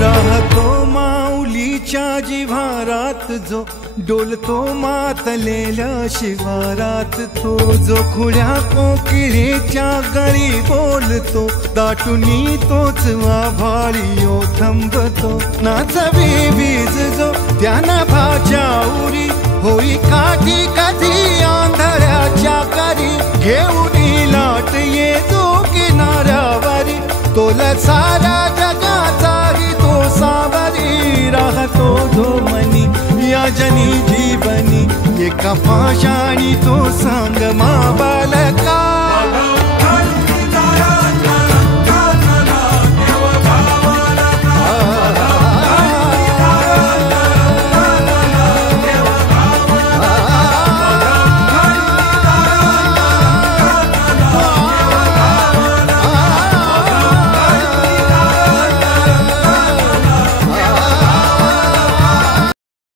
राहतो माऊलीच्या जिव्हारात जो डोलतो मातलेल्या शिवारात तो जो खुळ्या कोकिळेच्या गळी बोलतो दाटुनी तोच आभाळी थांबतो नाचवी वीज जो त्या नभाच्या उरी होई काठी कधी आंधळ्याच्या करी घेऊन लाट ये जो किनाऱ्यावरी तोला सारा जगाचाही तो सावरी राहतो जो मनी या जनी जीवनी एका पाशाणी तो सांग मा बालका